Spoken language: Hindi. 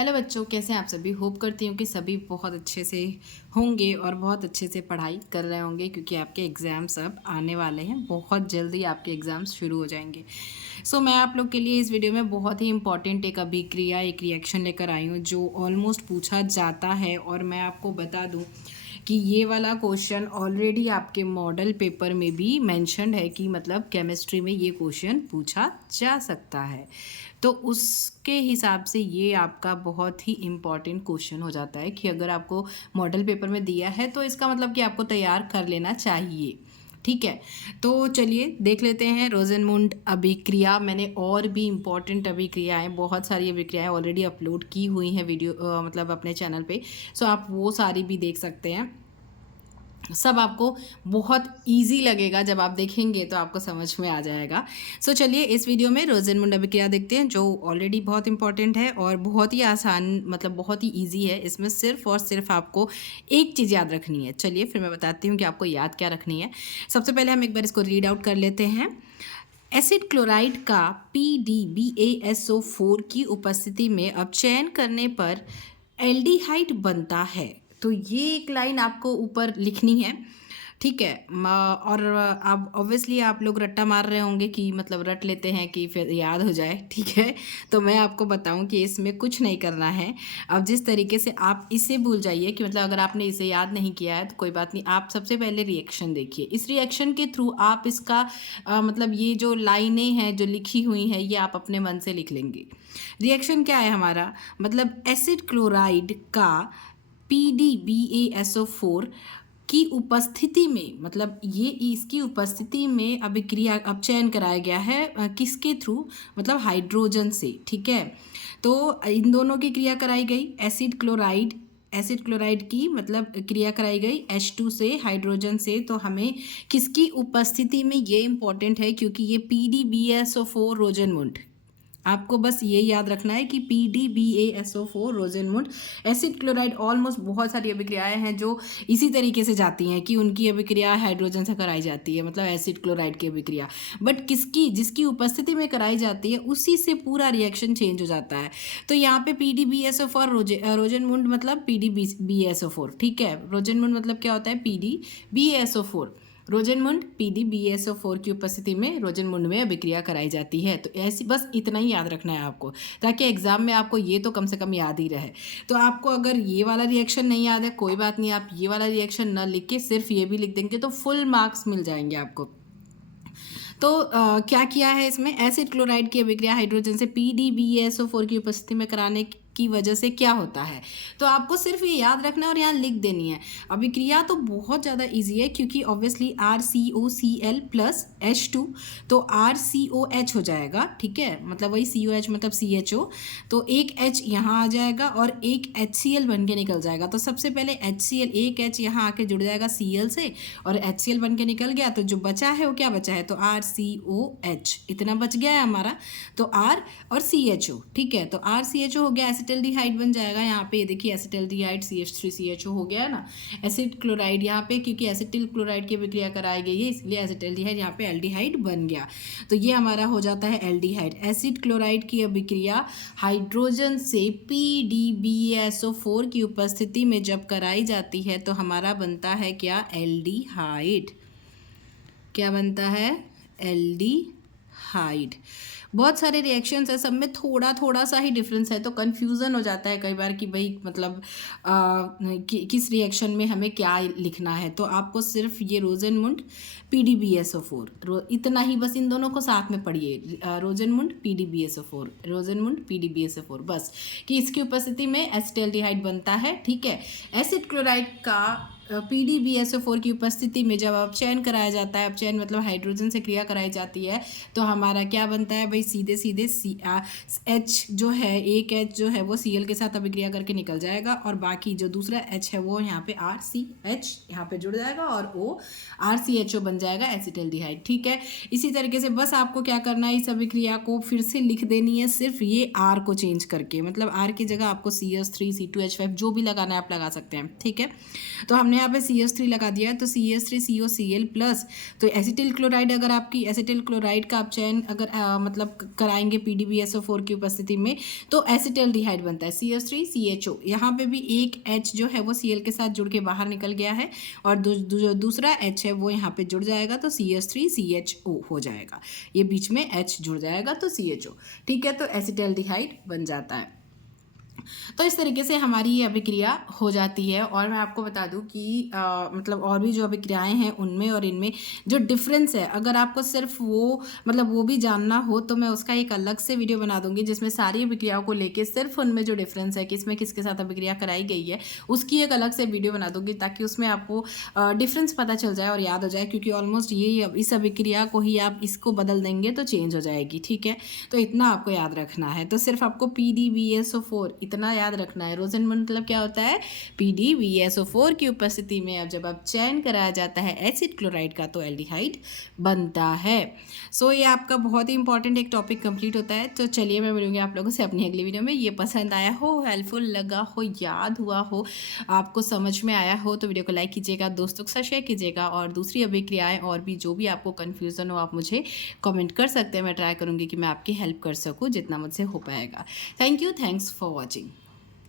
हेलो बच्चों, कैसे हैं आप सभी। होप करती हूँ कि सभी बहुत अच्छे से होंगे और बहुत अच्छे से पढ़ाई कर रहे होंगे, क्योंकि आपके एग्ज़ाम्स अब आने वाले हैं। बहुत जल्दी आपके एग्ज़ाम्स शुरू हो जाएंगे। मैं आप लोग के लिए इस वीडियो में बहुत ही इंपॉर्टेंट एक अभिक्रिया, एक रिएक्शन लेकर आई हूँ जो ऑलमोस्ट पूछा जाता है। और मैं आपको बता दूँ कि ये वाला क्वेश्चन ऑलरेडी आपके मॉडल पेपर में भी मेंशन्ड है कि मतलब केमिस्ट्री में ये क्वेश्चन पूछा जा सकता है। तो उसके हिसाब से ये आपका बहुत ही इम्पॉर्टेंट क्वेश्चन हो जाता है कि अगर आपको मॉडल पेपर में दिया है तो इसका मतलब कि आपको तैयार कर लेना चाहिए। ठीक है, तो चलिए देख लेते हैं रोजनमुंड अभिक्रिया। मैंने और भी इम्पॉर्टेंट अभिक्रियाएं, बहुत सारी अभिक्रियाएं ऑलरेडी अपलोड की हुई हैं वीडियो मतलब अपने चैनल पे। आप वो सारी भी देख सकते हैं। सब आपको बहुत इजी लगेगा, जब आप देखेंगे तो आपको समझ में आ जाएगा। चलिए इस वीडियो में रोजनमुंड अभिक्रिया देखते हैं, जो ऑलरेडी बहुत इंपॉर्टेंट है और बहुत ही आसान, मतलब बहुत ही इजी है। इसमें सिर्फ और सिर्फ आपको एक चीज़ याद रखनी है। चलिए फिर मैं बताती हूँ कि आपको याद क्या रखनी है। सबसे पहले हम एक बार इसको रीड आउट कर लेते हैं। एसिड क्लोराइड का PdBaSO4 की उपस्थिति में अपचयन करने पर एल्डिहाइड बनता है। तो ये एक लाइन आपको ऊपर लिखनी है। ठीक है, और आप ऑब्वियसली आप लोग रट्टा मार रहे होंगे कि मतलब रट लेते हैं कि फिर याद हो जाए। ठीक है, तो मैं आपको बताऊं कि इसमें कुछ नहीं करना है। अब जिस तरीके से आप इसे भूल जाइए कि मतलब अगर आपने इसे याद नहीं किया है तो कोई बात नहीं। आप सबसे पहले रिएक्शन देखिए। इस रिएक्शन के थ्रू आप इसका मतलब ये जो लाइनें हैं जो लिखी हुई हैं ये आप अपने मन से लिख लेंगे। रिएक्शन क्या है हमारा, मतलब एसिड क्लोराइड का PdBaSO4 की उपस्थिति में, मतलब ये इसकी उपस्थिति में अभिक्रिया अपचयन कराया गया है किसके थ्रू, मतलब हाइड्रोजन से। ठीक है, तो इन दोनों की क्रिया कराई गई। एसिड क्लोराइड की मतलब क्रिया कराई गई H2 से, हाइड्रोजन से। तो हमें किसकी उपस्थिति में, ये इंपॉर्टेंट है क्योंकि ये PdBaSO4 रोजनमुंड, आपको बस ये याद रखना है कि PdBaSO4 रोजनमुंड एसिड क्लोराइड। ऑलमोस्ट बहुत सारी अभिक्रियाएं हैं जो इसी तरीके से जाती हैं कि उनकी अभिक्रिया हाइड्रोजन से कराई जाती है, मतलब एसिड क्लोराइड की अभिक्रिया। बट किसकी, जिसकी उपस्थिति में कराई जाती है उसी से पूरा रिएक्शन चेंज हो जाता है। तो यहाँ पे PdBaSO4 रोजनमुंड मतलब PdBaSO4। ठीक है, रोजनमुंड मतलब क्या होता है, PdBaSO4 रोजनमुंड PdBaSO4 की उपस्थिति में रोजनमुंड में अभिक्रिया कराई जाती है। तो ऐसी बस इतना ही याद रखना है आपको, ताकि एग्जाम में आपको ये तो कम से कम याद ही रहे। तो आपको अगर ये वाला रिएक्शन नहीं याद है कोई बात नहीं, आप ये वाला रिएक्शन न लिख के सिर्फ ये भी लिख देंगे तो फुल मार्क्स मिल जाएंगे आपको। तो क्या किया है इसमें, एसिड क्लोराइड की अभिक्रिया हाइड्रोजन से PdBaSO4 की उपस्थिति में कराने की वजह से क्या होता है। तो आपको सिर्फ ये याद रखना है और यहाँ लिख देनी है। अभिक्रिया तो बहुत ज़्यादा इजी है क्योंकि ऑब्वियसली RCOCl प्लस H2, तो RCOH हो जाएगा। ठीक है, मतलब वही COH मतलब CHO, तो एक H यहाँ आ जाएगा और एक HCl बन के निकल जाएगा। तो सबसे पहले HCl, एक H यहाँ आके जुड़ जाएगा Cl से और HCl बन के निकल गया। तो जो बचा है वो क्या बचा है, तो RCOH इतना बच गया है हमारा। तो R और CHO, ठीक है, तो RCHO हो गया, एसिटल्डिहाइड बन जाएगा। यहाँ पे देखिए एसिटल्डिहाइड CH3CHO हो गया है ना। एसिड क्लोराइड यहाँ पे क्योंकि एसिटिल क्लोराइड की अभिक्रिया कराई गई है इसलिए एसिटल्डिहाइड यहाँ पे एल्डिहाइड बन गया। तो ये हमारा हो जाता है एल्डिहाइड। एसिड क्लोराइड की अभिक्रिया हाइड्रोजन से PdBaSO4 की उपस्थिति में जब कराई जाती है तो हमारा बनता है क्या, एल्डिहाइड। क्या बनता है, एल्डिहाइड। बहुत सारे रिएक्शंस है, सब में थोड़ा थोड़ा सा ही डिफरेंस है, तो कन्फ्यूज़न हो जाता है कई बार कि भाई मतलब किस रिएक्शन में हमें क्या लिखना है। तो आपको सिर्फ ये रोजनमुंड PdBaSO4 इतना ही, बस इन दोनों को साथ में पढ़िए, रोजनमुंड PdBaSO4 बस, कि इसकी उपस्थिति में एसिटल्डिहाइड बनता है। ठीक है, एसिड क्लोराइड का PdBaSO4 की उपस्थिति में जब अपचयन कराया जाता है, अपचयन मतलब हाइड्रोजन से क्रिया कराई जाती है, तो हमारा क्या बनता है भाई, सीधे सीधे H जो है, एक H जो है वो Cl के साथ अभिक्रिया करके निकल जाएगा और बाकी जो दूसरा H है वो यहाँ पे RCH यहाँ पे जुड़ जाएगा और O RCHO बन जाएगा, एसिटल्डिहाइड। ठीक है, इसी तरीके से बस आपको क्या करना है, इस अभिक्रिया को फिर से लिख देनी है, सिर्फ ये R को चेंज करके, मतलब R की जगह आपको CH3 C2H5 जो भी लगाना है आप लगा सकते हैं। ठीक है, तो हमने यहाँ पे CH3 लगा दिया तो CH3COCl प्लस, तो एसिटिल क्लोराइड, अगर आपकी एसिटिल क्लोराइड का आप चयन अगर मतलब कराएंगे PDBSO4 की उपस्थिति में तो एसिटल्डिहाइड बनता है CH3CHO। यहाँ पे भी एक H जो है वो Cl के साथ जुड़ के बाहर निकल गया है और दूसरा H है वो यहाँ पे जुड़ जाएगा तो CH3CHO हो जाएगा, ये बीच में H जुड़ जाएगा तो CHO, ठीक है, तो एसिटल्डिहाइड बन जाता है। तो इस तरीके से हमारी ये अभिक्रिया हो जाती है। और मैं आपको बता दूं कि मतलब और भी जो अभिक्रियाएं हैं उनमें और इनमें जो डिफरेंस है, अगर आपको सिर्फ वो मतलब वो भी जानना हो तो मैं उसका एक अलग से वीडियो बना दूंगी जिसमें सारी अभिक्रियाओं को लेके सिर्फ उनमें जो डिफरेंस है किसमें किसके साथ अभिक्रिया कराई गई है उसकी एक अलग से वीडियो बना दूंगी, ताकि उसमें आपको डिफरेंस पता चल जाए और याद हो जाए, क्योंकि ऑलमोस्ट ये इस अभिक्रिया को ही आप इसको बदल देंगे तो चेंज हो जाएगी, ठीक है। तो इतना आपको याद रखना है, तो सिर्फ आपको PDBSO4 इतना याद रखना है। रोजन मतलब क्या होता है, PDBSO4 की उपस्थिति में अब जब आप चयन कराया जाता है एसिड क्लोराइड का तो एल्डिहाइड बनता है। सो ये आपका बहुत ही इंपॉर्टेंट एक टॉपिक कंप्लीट होता है। तो चलिए मैं मिलूंगी आप लोगों से अपनी अगली वीडियो में। ये पसंद आया हो, हेल्पफुल लगा हो, याद हुआ हो, आपको समझ में आया हो तो वीडियो को लाइक कीजिएगा, दोस्तों के साथ शेयर कीजिएगा, और दूसरी अभिक्रियाएं और भी जो भी आपको कन्फ्यूज़न हो आप मुझे कमेंट कर सकते हैं। मैं ट्राई करूँगी कि मैं आपकी हेल्प कर सकूँ जितना मुझसे हो पाएगा। Thank you, thanks for watching.